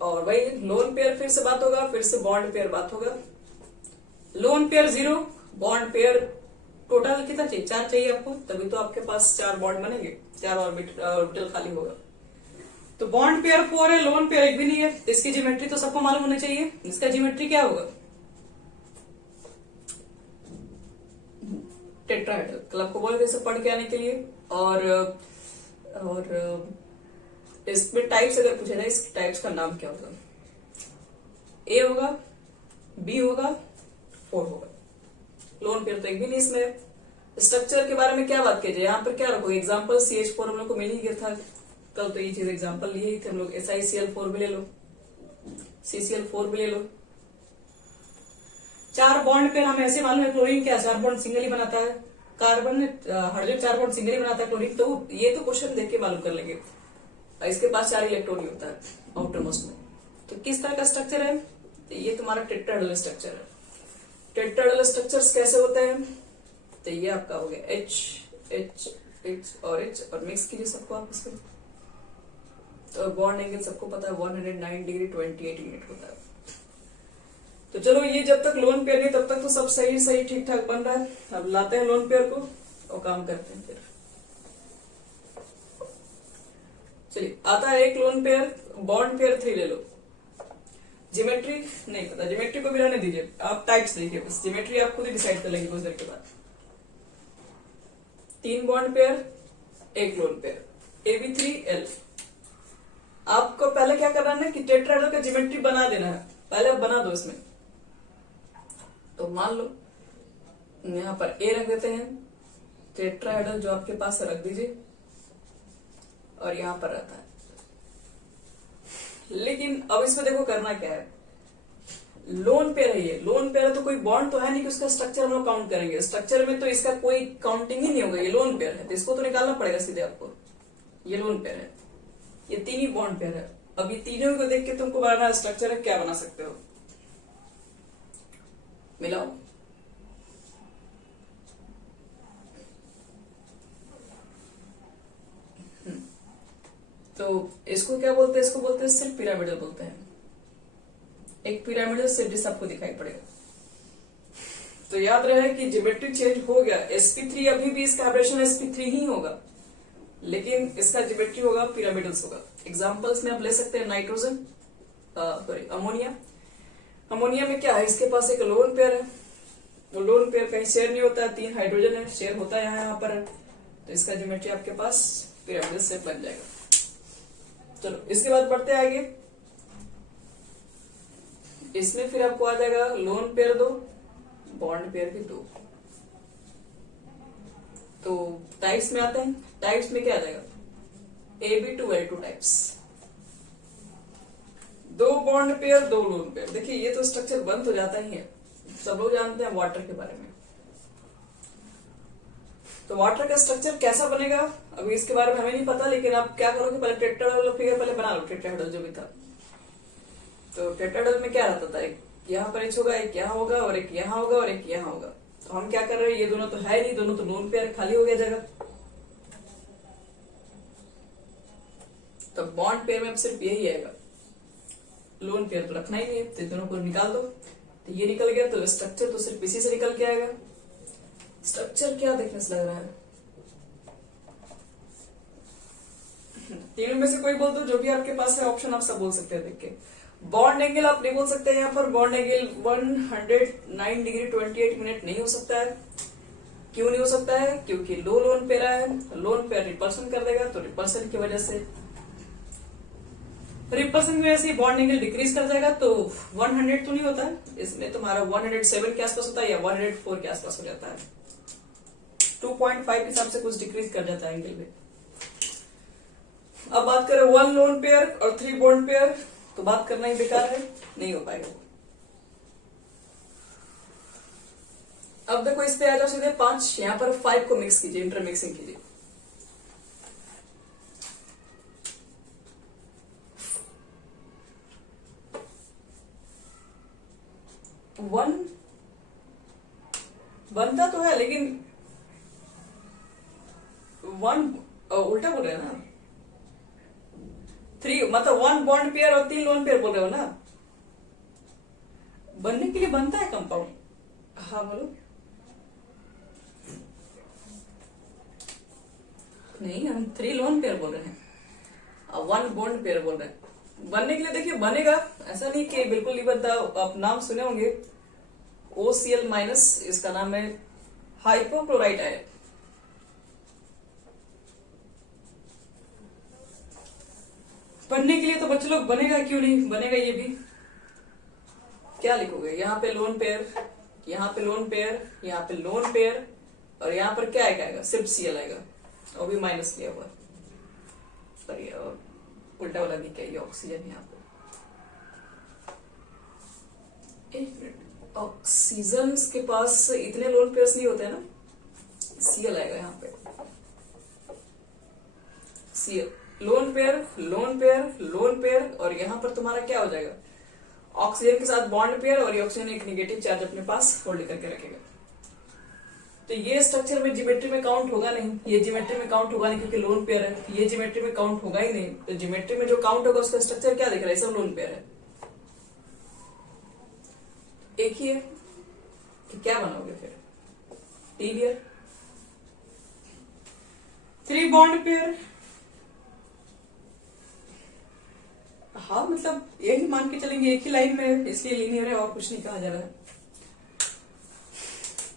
और भाई लोन पेयर फिर से बात होगा, फिर से बॉन्ड पेयर बात होगा। Lone pair 0, bond pair total कितना चाहिए, 4 चाहिए आपको, तभी तो आपके पास 4 बॉन्ड बनेंगे, 4 ऑर्बिटल खाली होगा। तो बॉन्ड पेयर 4 है, लोन पेयर एक भी नहीं है, तो इसकी ज्योमेट्री तो सबको मालूम होनी चाहिए। इसका ज्योमेट्री क्या होगा, टेट्राहेड्रल। कल आपको बोल रहे पढ़ के आने के लिए। और इसमें टाइप्स अगर पूछा जाए, इस टाइप्स का नाम क्या होगा, ए होगा, बी होगा, 4 होगा। लोन पेयर तो एक भी नहीं इसमें। स्ट्रक्चर के बारे में क्या बात कीजिए, यहाँ पर क्या रखोगे, एग्जाम्पल CH4 हम लोग को मिल ही गया था कल, तो ये चीज एग्जाम्पल लिए ही थे हम लोग। SiCl4 भी ले लो, CCl4 भी ले लो। 4 बॉन्ड पेयर हमें ऐसे मालूम है, क्लोरीन क्या 4 बॉन्ड सिंगल ही बनाता है, कार्बन हाइड्रोजन 4 बॉन्ड सिंगल ही बनाता है, क्लोरीन तो ये तो क्वेश्चन देख के मालूम कर लेंगे। इसके पास 4 इलेक्ट्रॉन ही होता है आउटर मोस्ट में। तो किस तरह का स्ट्रक्चर है, तो ये तुम्हारा टेट्राहेड्रल स्ट्रक्चर है। टेट्राहेड्रल स्ट्रक्चर्स कैसे होते हैं, तो ये आपका हो गया H H H और H, और मिक्स कीजिए सबको आपस में। तो बॉन्ड एंगल सबको पता है 109 डिग्री 28 मिनट होता है। तो चलो ये जब तक लोन पेयर नहीं तब तक तो सब सही सही ठीक ठाक बन रहा है। अब लाते हैं लोन पेयर को और काम करते हैं फिर। चलिए आता है एक लोन पेयर, बॉन्ड पेयर 3 ले लो। ज्योमेट्री नहीं पता, ज्योमेट्री को भी रहने दीजिए, आप टाइप्स देखिए बस, ज्योमेट्री आप खुद ही डिसाइड कर लेंगे कुछ देर के बाद। 3 बॉन्ड पेयर, एक लोन पेयर, AB3L। आपको पहले क्या करना है कि टेट्राहेड्रल का ज्योमेट्री बना देना है, पहले आप बना दो इसमें। तो मान लो यहां पर A रख देते हैं, टेट्राहेड्रल जो आपके पास है रख दीजिए, और यहां पर रहता है। लेकिन अब इसमें देखो करना क्या है, लोन पेयर है ये, लोन पेयर है तो कोई बॉन्ड तो है नहीं कि उसका स्ट्रक्चर हम लोग काउंट करेंगे, स्ट्रक्चर में तो इसका कोई काउंटिंग ही नहीं होगा, ये लोन पेयर है तो इसको तो निकालना पड़ेगा सीधे आपको। ये लोन पेयर है, ये 3 ही बॉन्ड पेयर है। अब ये तीनों को देख के तुमको बनाना स्ट्रक्चर है, क्या बना सकते हो, मिलाओ। तो इसको क्या बोलते हैं, इसको बोलते हैं सिर्फ पिरामिडल बोलते हैं। एक पिरामिडल सिर्फ आपको दिखाई पड़ेगा। तो याद रहे कि ज्योमेट्री चेंज हो गया, sp3 अभी भी इसका एब्रेशन sp3 ही होगा, लेकिन इसका ज्योमेट्री होगा पिरामिडल्स होगा। एग्जांपल्स में आप ले सकते हैं नाइट्रोजन, सॉरी अमोनिया। अमोनिया में क्या है, इसके पास एक लोन पेयर है, वो लोन पेयर कहीं शेयर नहीं होता है, 3 हाइड्रोजन है, शेयर होता है यहाँ पर है, तो इसका ज्योमेट्री आपके पास पिरामिडल से बन जाएगा। चलो इसके बाद बढ़ते आगे, इसमें फिर आपको आ जाएगा लोन पेयर 2, बॉन्ड पेयर भी 2। तो टाइप्स में आते हैं, टाइप्स में क्या आ जाएगा, AB2L2 types, 2 bond pair 2 lone pair. देखिए ये तो स्ट्रक्चर बन तो जाता ही है, सब लोग जानते हैं वाटर के बारे में। तो वाटर का स्ट्रक्चर कैसा बनेगा अभी इसके बारे में हमें नहीं पता, लेकिन आप क्या करोगे, पहले टेट्राहेड्रल फिगर पहले बना लो, टेट्राहेड्रल जो भी था। तो टेट्राहेड्रल में क्या रहता था, एक यहाँ पर H होगा, एक यहाँ होगा, और एक यहाँ होगा, और एक यहाँ होगा। तो हम क्या कर रहे हैं, ये दोनों तो है नहीं, दोनों तो लोन पेयर, खाली हो गया जगह। तो बॉन्ड पेयर में अब सिर्फ यही आएगा, लोन पेयर तो रखना ही नहीं है, तो दोनों को निकाल दो। तो ये निकल गया, तो स्ट्रक्चर तो सिर्फ इसी से निकल के आएगा। स्ट्रक्चर क्या देखने से लग रहा है, तीनों में से कोई बोल दो, जो भी आपके पास है ऑप्शन आप सब बोल सकते हैं देख के। बॉन्ड एंगल आप नहीं बोल सकते हैं, यहाँ पर बॉन्ड एंगल 109 डिग्री 28 मिनट नहीं हो सकता है। क्यों नहीं हो सकता है, क्योंकि लो लोन पेयर है, लोन पेयर रिपल्सन कर देगा, तो रिपल्सन की वजह से बॉन्ड एंगल डिक्रीज कर जाएगा। तो 100 तो नहीं होता है, इसमें तुम्हारा 107 के आसपास होता है, या 104 के आसपास हो जाता है, 2.5 के हिसाब से कुछ डिक्रीज कर जाता है एंगल में। अब बात करें 1 लोन पेयर और 3 बॉन्ड पेयर, तो बात करना ही बेकार है, नहीं हो पाएगा। अब देखो इस पे आ जाओ सीधे 5, यहां पर 5 को मिक्स कीजिए, इंटरमिक्सिंग कीजिए। वन बनता तो है, लेकिन 1 उल्टा बोल रहे हैं ना, 3 मतलब 1 बॉन्ड पेयर और 3 लोन पेयर बोल रहे हो ना, बनने के लिए बनता है कंपाउंड। हाँ बोलो, नहीं, हम 3 लोन पेयर बोल रहे हैं, 1 बॉन्ड पेयर बोल रहे हैं। बनने के लिए देखिए बनेगा, ऐसा नहीं कि बिल्कुल नहीं बनता। आप नाम सुने होंगे OCl माइनस, इसका नाम है हाइपोक्लोराइट आयन। बनने के लिए तो बच्चे लोग बनेगा, क्यों नहीं बनेगा। ये भी क्या लिखोगे, यहाँ पे लोन पेयर, यहाँ पे लोन पेयर, यहाँ पे लोन पेयर, और यहाँ पर क्या आएगा, सिर्फ Cl आएगा, और भी माइनस लिया हुआ। सॉरी, और उल्टा वाला भी क्या, ये ऑक्सीजन यहाँ पे। एक मिनट, ऑक्सीजन के पास इतने लोन पेयर्स नहीं होते हैं ना, Cl आएगा यहाँ पे, Cl lone pair, lone pair, lone pair, और यहाँ पर तुम्हारा क्या हो जाएगा, ऑक्सीजन के साथ बॉन्ड पेयर, और ये ऑक्सीजन एक नेगेटिव चार्ज अपने पास होल्ड करके रखेगा। तो ये स्ट्रक्चर में ज्योमेट्री में काउंट होगा नहीं, ये ज्योमेट्री में काउंट होगा नहीं क्योंकि लोन पेयर है, ये ज्योमेट्री में काउंट होगा ही नहीं। तो ज्योमेट्री में जो काउंट होगा उसका स्ट्रक्चर क्या दिख रहा है, सब लोन पेयर है। एक ही है कि क्या बनाओगे फिर, टीबियर, 3 बॉन्ड पेयर। हाँ, मतलब यही मान के चलेंगे, एक ही लाइन में, इसलिए लीनियर है और कुछ नहीं कहा जा रहा है।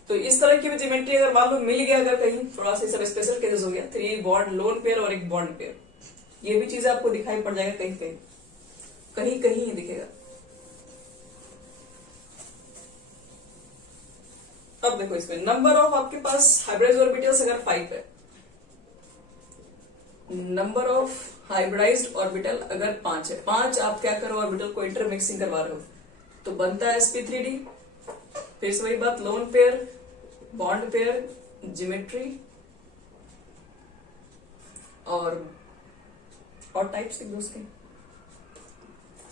तो इस तरह की भी ज्योमेट्री अगर मान लो मिल गया, अगर कहीं थोड़ा सा सब स्पेशल केसेस हो गया, 3 बॉन्ड लोन पेयर और 1 बॉन्ड पेयर, ये भी चीज आपको दिखाई पड़ जाएगा कहीं कहीं, कहीं कहीं ही दिखेगा। अब देखो इसमें नंबर ऑफ आपके पास हाइब्रिडाइज्ड ऑर्बिटल्स अगर 5 है, नंबर ऑफ हाइब्रिडाइज्ड ऑर्बिटल अगर 5 है, 5 आप क्या करो, ऑर्बिटल को इंटरमिक्सिंग करवा रहे हो, तो बनता है sp3d। फिर से वही बात, lone pair, bond pair, geometry, और टाइप्स लिख दो उसके।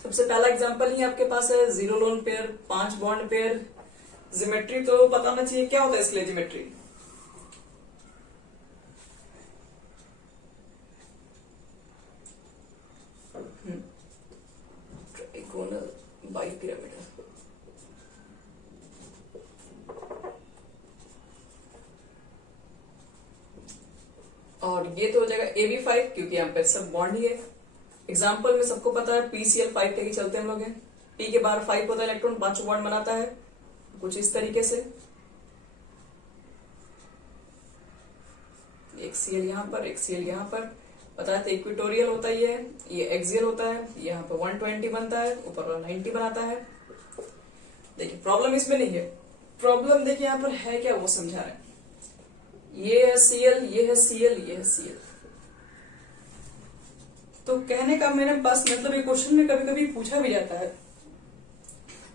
सबसे पहला एग्जांपल ही आपके पास है 0 lone pair, 5 bond pair. Geometry तो पता होना चाहिए क्या होता है इसके लिए, ज्योमेट्री ट्राइगोनल बाइपिरामिडल। और ये तो हो जाएगा AB5 क्योंकि यहाँ पे सब बॉन्ड ही है। एग्जाम्पल में सबको पता है PCl5 लेके चलते हैं हम लोग हैं, P के बाहर 5 होता है इलेक्ट्रॉन, 5 बॉन्ड बनाता है कुछ इस तरीके से। एक Cl यहाँ पर, एक Cl यहाँ पर, बताया था इक्वेटोरियल होता है ये एक्सियल होता है, यहाँ पे 120 बनता है, ऊपर वाला 90 बनाता है। देखिए प्रॉब्लम इसमें नहीं है, प्रॉब्लम देखिए यहाँ पर है क्या वो समझा रहे हैं। ये है Cl, ये है Cl, ये है Cl। तो कहने का मेरे पास मतलब ये क्वेश्चन में कभी कभी पूछा भी जाता है,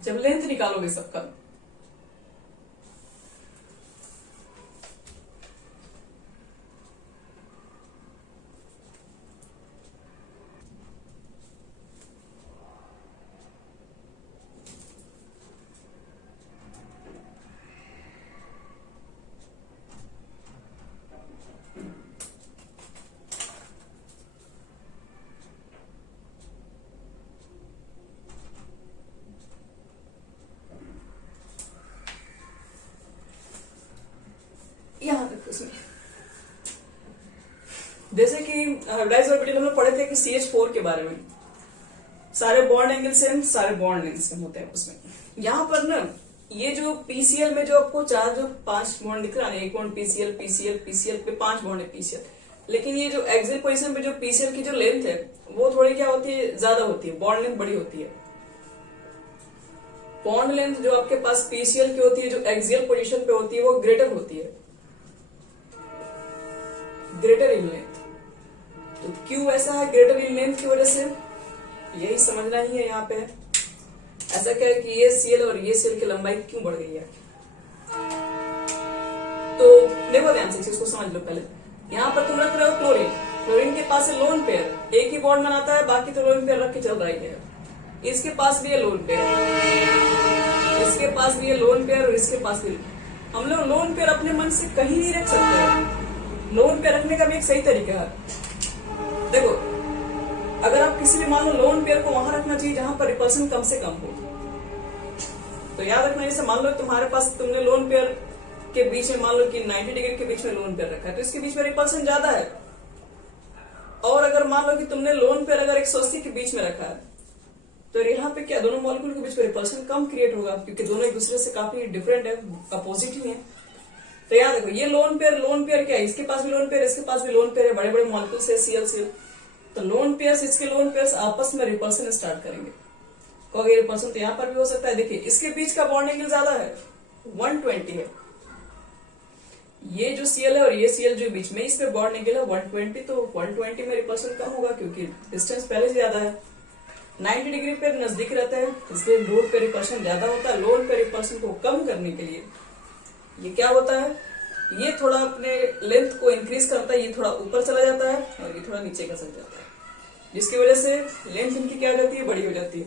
जब लेंथ निकालोगे सबका, यहाँ देखो इसमें जैसे कि हाइब्रिडाइज्ड ऑर्बिटल हम लोग पढ़े थे कि CH4 के बारे में, सारे बॉन्ड एंगल सेम, सारे बॉन्ड एंगल सेम होते हैं उसमें। यहाँ पर ना ये जो PCl में जो आपको 5 बॉन्ड दिख रहा है, एक बॉन्ड PCl, PCl, PCl पे 5 बॉन्ड है PCl, लेकिन ये जो एक्सियल पोजीशन पे जो PCl की जो लेंथ है वो थोड़ी क्या होती है, ज्यादा होती है, बॉन्ड लेंथ बड़ी होती है। बॉन्ड लेंथ जो आपके पास PCl की होती है, जो एक्सियल पोजीशन पे होती है, वो ग्रेटर होती है, ग्रेटर इन लेंथ। तो क्यों ऐसा है ग्रेटर इन लेंथ की वजह से, यही समझना ही है यहाँ पे। ऐसा क्या है कि ये Cl और ये Cl की लंबाई क्यों बढ़ गई है, तो देखो ध्यान से इसको समझ लो। पहले यहाँ पर तुम रख रहे हो क्लोरीन, क्लोरीन के पास है लोन पेयर, एक ही बॉन्ड बनाता है, बाकी तो लोन पेयर रख के चल रहा है। इसके पास भी है लोन पेयर, इसके पास भी है लोन पेयर, और इसके पास भी। हम लोग लोन पेयर अपने मन से कहीं नहीं रख सकते, लोन पेयर रखने का भी एक सही तरीका है। देखो अगर आप किसी भी मान लो लोन पेयर को वहां रखना चाहिए जहां पर रिपल्सन कम से कम हो, तो याद रखना, जैसे मान लो तुम्हारे पास, तुमने लोन पेयर के बीच में मान लो कि 90 डिग्री के बीच में लोन पेयर रखा है, तो इसके बीच में रिपल्सन ज्यादा है, और अगर मान लो कि तुमने लोन पेयर अगर 180 के बीच में रखा है, तो यहाँ पे क्या दोनों मॉलिक्यूल के बीच में रिपल्शन कम क्रिएट होगा, क्योंकि दोनों एक दूसरे से काफी डिफरेंट है, अपोजिट ही है। तो याद रखो, ये लोन पेयर क्या है, इसके पास भी लोन पेयर, इसके पास भी लोन पेयर है, बड़े बड़े मॉलिक्यूल से CL तो लोन पेयर्स, इसके लोन पेयर्स आपस में रिपल्सन स्टार्ट करेंगे। कहोगे रिपल्सन तो यहाँ पर भी हो सकता है। देखिए इसके बीच का बॉन्ड एंगल ज्यादा है, 120 है। ये जो Cl है और ये Cl जो बीच में, इसमें बॉन्ड एंगल है 120, तो 120 में रिपल्सन कम होगा क्योंकि डिस्टेंस पहले से ज्यादा है। 90 डिग्री पे नजदीक रहता है, इसलिए लोन पे रिपल्सन ज्यादा होता है। लोन पे रिपल्सन को कम करने के लिए ये क्या होता है, ये थोड़ा अपने लेंथ को इंक्रीज करता है, ये थोड़ा ऊपर चला जाता है और ये थोड़ा नीचे खसक जाता है, जिसकी वजह से लेंथ इनकी क्या हो जाती है, बड़ी हो जाती है।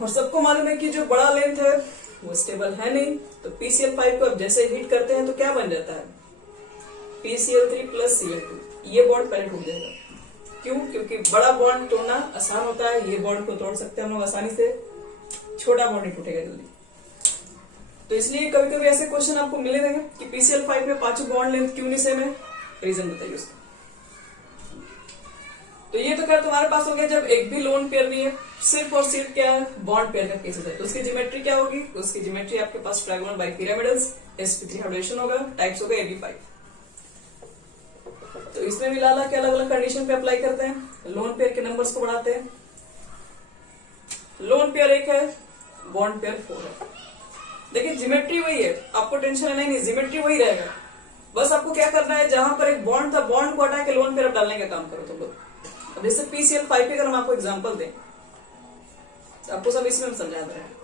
और सबको मालूम है कि जो बड़ा लेंथ है वो स्टेबल है नहीं, तो PCl5 को अब जैसे हीट करते हैं तो क्या बन जाता है, PCl3 प्लस Cl2। ये बॉन्ड पहले टूट जाएगा। क्यों? क्योंकि बड़ा बॉन्ड तोड़ना आसान होता है, ये बॉन्ड को तोड़ सकते हैं हम लोग आसानी से, छोटा बॉन्ड नहीं टूटेगा जल्दी। तो इसलिए कभी कभी ऐसे क्वेश्चन आपको मिले रहेंगे कि PCl5 में पांचों बॉन्ड लेंथ क्यों नहीं सेम है, रीजन बताइए उसका। तो ये तो खैर तुम्हारे पास हो गया जब एक भी लोन पेयर नहीं है, सिर्फ और सिर्फ क्या है, बॉन्ड पेयर का केसेस है। तो उसकी ज्योमेट्री क्या होगी, उसकी ज्योमेट्री आपके पास ट्रायगोनल बाइपिरामिडल्स, sp3 हाइब्रिडेशन होगा, टाइप्स होगा AB5। तो इसमें भी लाला के अलग अलग कंडीशन पे अप्लाई करते हैं, लोन पेयर के नंबर्स को बढ़ाते हैं। लोन पेयर 1 है, बॉन्ड पेयर 4 है। देखिए ज्योमेट्री वही है, आपको टेंशन है नहीं, ज्योमेट्री वही रहेगा। बस आपको क्या करना है, जहां पर एक बॉन्ड था, बॉन्ड को हटा के लोन पेयर डालने का काम करो तुम लोग। अब जैसे PCl5 के अगर हम आपको एग्जांपल दें, तो आपको सब इसमें हम समझा दे रहे हैं।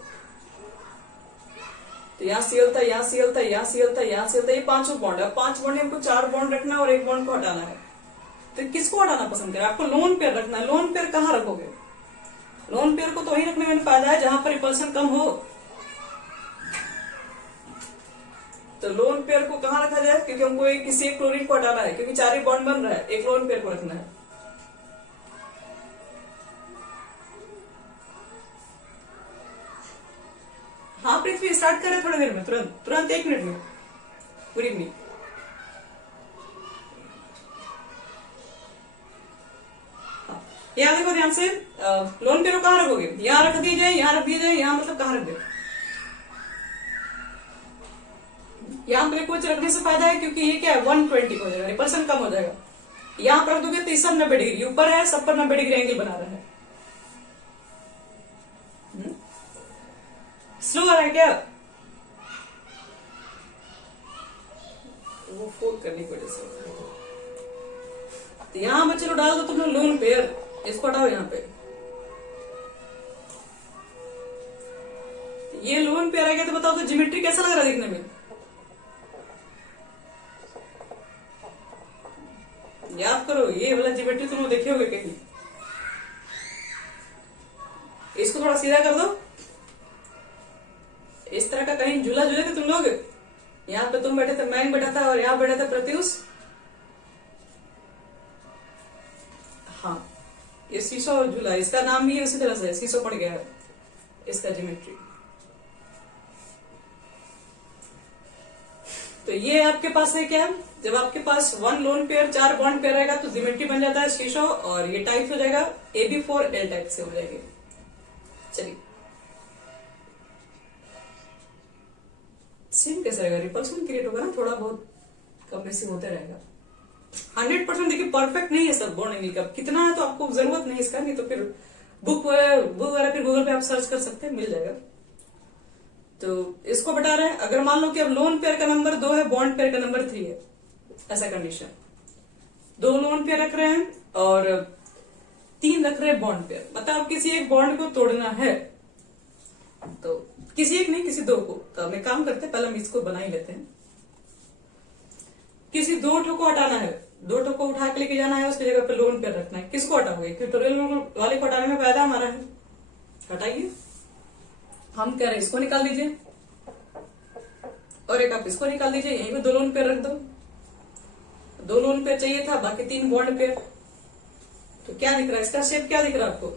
तो यहाँ Cl था, यहाँ Cl था, यहाँ Cl था, यहाँ Cl था, ये पांचों बॉन्ड है। 5 बॉन्ड हमको 4 बॉन्ड रखना है और एक बॉन्ड को हटाना है। तो किसको हटाना पसंद करें, आपको लोन पेयर रखना है। लोन पेयर कहाँ रखोगे, लोन पेयर को तो वही रखने में फायदा है जहां पर रिपल्सन कम हो। तो लोन पेयर को कहाँ रखा जाए, क्योंकि हमको किसी एक क्लोरीन को हटाना है, क्योंकि 4 ही बॉन्ड बन रहा है, एक लोन पेयर को रखना है। हाँ पृथ्वी, स्टार्ट करें थोड़ी देर में, तुरंत तुरंत 1 मिनट में। Good evening. यहाँ देखो ध्यान से, लोन पेयर को कहाँ रखोगे, यहाँ रख दिए जाए, यहाँ रख दिए जाए, यहाँ मतलब कहाँ रख दे, यहाँ पे कुछ रखने से फायदा है क्योंकि ये क्या है, 120 हो जाएगा, रिपल्सन कम हो जाएगा। यहाँ पर रख दोगे तो सब 90 डिग्री ऊपर है, सब पर 90 डिग्री एंगल बना रहा है। स्लो आ रहा है क्या, वो फोल्ड करने की वजह से। तो यहाँ पर चलो डाल दो तुमने लोन पेयर, इसको हटाओ यहाँ पे। ये लोन पेयर आ गया, तो बताओ तो ज्योमेट्री कैसा लग रहा है देखने में, याद करो ये वाला ज्योमेट्री तुम देखे होगे कहीं। इसको थोड़ा सीधा कर दो, इस तरह का कहीं झूला झूले थे तुम लोग, यहाँ पे तुम बैठे थे, मैं बैठा था और यहाँ बैठा था प्रत्युष। हाँ ये शीशो झूला, इसका नाम भी उसी तरह से शीशो पड़ गया है इसका ज्योमेट्री। तो ये आपके पास है क्या, जब आपके पास 1 लोन पेयर 4 बॉन्ड पेयर रहेगा तो ज्योमेट्री बन जाता है शीशो, और ये टाइप हो जाएगा AB4 L टाइप से हो जाएगी। चलिए सेम कैसे रहेगा, रिपल्सन क्रिएट होगा ना, थोड़ा बहुत कम बेसी होते रहेगा। 100% देखिए परफेक्ट नहीं है सब बॉन्ड एंगल का, कितना है तो आपको जरूरत नहीं इसका, नहीं तो फिर बुक वगैरह फिर गूगल पे आप सर्च कर सकते हैं, मिल जाएगा। तो इसको बता रहे हैं, अगर मान लो कि अब लोन पेयर का नंबर 2 है, बॉन्ड पेयर का नंबर 3 है, ऐसा कंडीशन, 2 लोन पेयर रख रहे हैं और 3 रख रहे हैं बॉन्ड पेयर। मतलब किसी एक बॉन्ड को तोड़ना है, तो किसी एक नहीं, किसी 2 को। तो हम एक काम करते हैं, पहले हम इसको बना ही लेते हैं। किसी 2 ठो को हटाना है, 2 ठो को उठा के लेके जाना है, उसकी जगह पे लोन पेयर रखना है। किसको हटाओगे, ट्यूटोरियल वाले को हटाने में फायदा हमारा है, हटाइए। हम कह रहे हैं इसको निकाल दीजिए, और एक आप इसको निकाल दीजिए, यहीं पे 2 लोन पेयर रख दो। 2 लोन पेयर चाहिए था, बाकी 3 बॉन्ड पेयर। तो क्या दिख रहा है, इसका शेप क्या दिख रहा है आपको,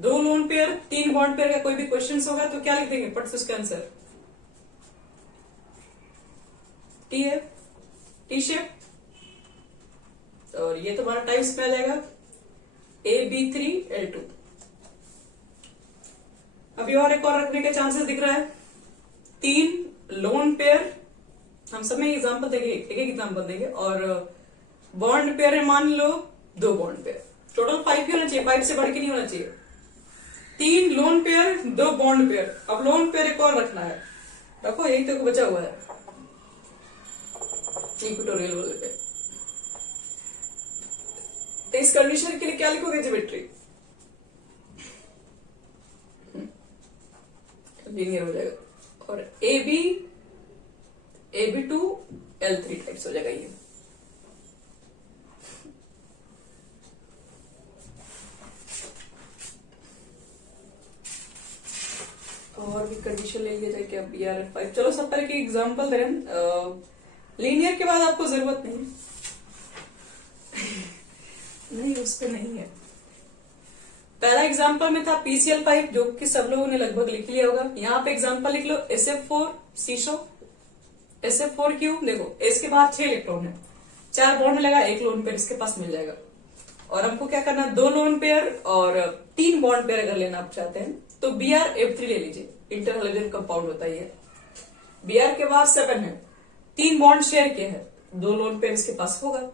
2 लोन पेयर 3 बॉन्ड पेयर का कोई भी क्वेश्चन होगा तो क्या लिख देंगे, पट से उसका आंसर टी है, टी शेप। ये तुम्हारा टाइप्स में आ जाएगा AB3L2। अभी और एक और रखने के चांसेस दिख रहा है, 3 लोन पेयर, हम सब में एग्जाम्पल देंगे, एक एग्जाम्पल देंगे, और बॉन्ड पेयर है मान लो 2 बॉन्ड पेयर, टोटल 5 ही होना चाहिए, 5 से बढ़ के नहीं होना चाहिए। 3 लोन पेयर 2 बॉन्ड पेयर। अब लोन पेयर एक और रखना है, रखो, यही तक बचा हुआ है इक्वेटोरियल वाले पे। तो इस कंडीशन के लिए क्या लिखोगे ज्योमेट्री? लीनियर हो जाएगा, और AB2L3 टाइप्स हो जाएगा ये। और भी कंडीशन ले लिया जाए क्या? BR5। चलो सब तरह के एग्जाम्पल दे रहे हैं। लीनियर के बाद आपको जरूरत नहीं नहीं, उस पे नहीं है। पहला एग्जाम्पल में था PCl पाइप, जो कि सब लोगों ने लगभग लिख लिया होगा। यहाँ पे एग्जाम्पल लिख लो SF4 सीशो, SF4 क्यों? देखो इसके बाद 6 इलेक्ट्रॉन है, 4 बॉन्ड लगा, 1 लोन पेयर इसके पास मिल जाएगा। और हमको क्या करना है, 2 लोन पेयर और 3 बॉन्ड पेयर अगर लेना आप चाहते हैं तो BrF3 ले लीजिए, इंटर हैलोजन कंपाउंड होता है। Br के बाद 7 है, 3 बॉन्ड शेयर किया है, 2 लोन पेयर इसके पास होगा।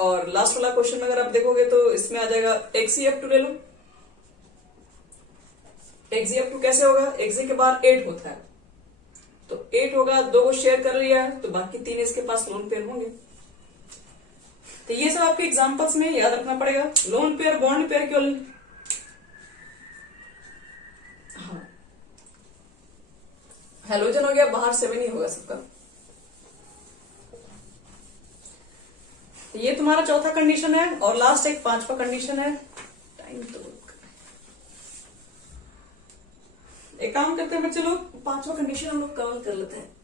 और लास्ट वाला क्वेश्चन में अगर आप देखोगे तो इसमें आ जाएगा XeF2 ले लो। XeF2 कैसे होगा? Xe के बाद 8 होता है, तो 8 होगा, 2 को शेयर कर लिया है, तो बाकी 3 इसके पास लोन पेयर होंगे। तो ये सब आपके एग्जांपल्स में याद रखना पड़ेगा। लोन पेयर बॉन्ड पेयर केवल, हाँ, हैलोजन हो गया, बाहर 7 ही होगा सबका। तो ये तुम्हारा चौथा कंडीशन है, और लास्ट एक 5वां कंडीशन है। टाइम तो एक काम करते हैं बच्चे लोग, 5वां कंडीशन हम लोग कवर कर लेते हैं।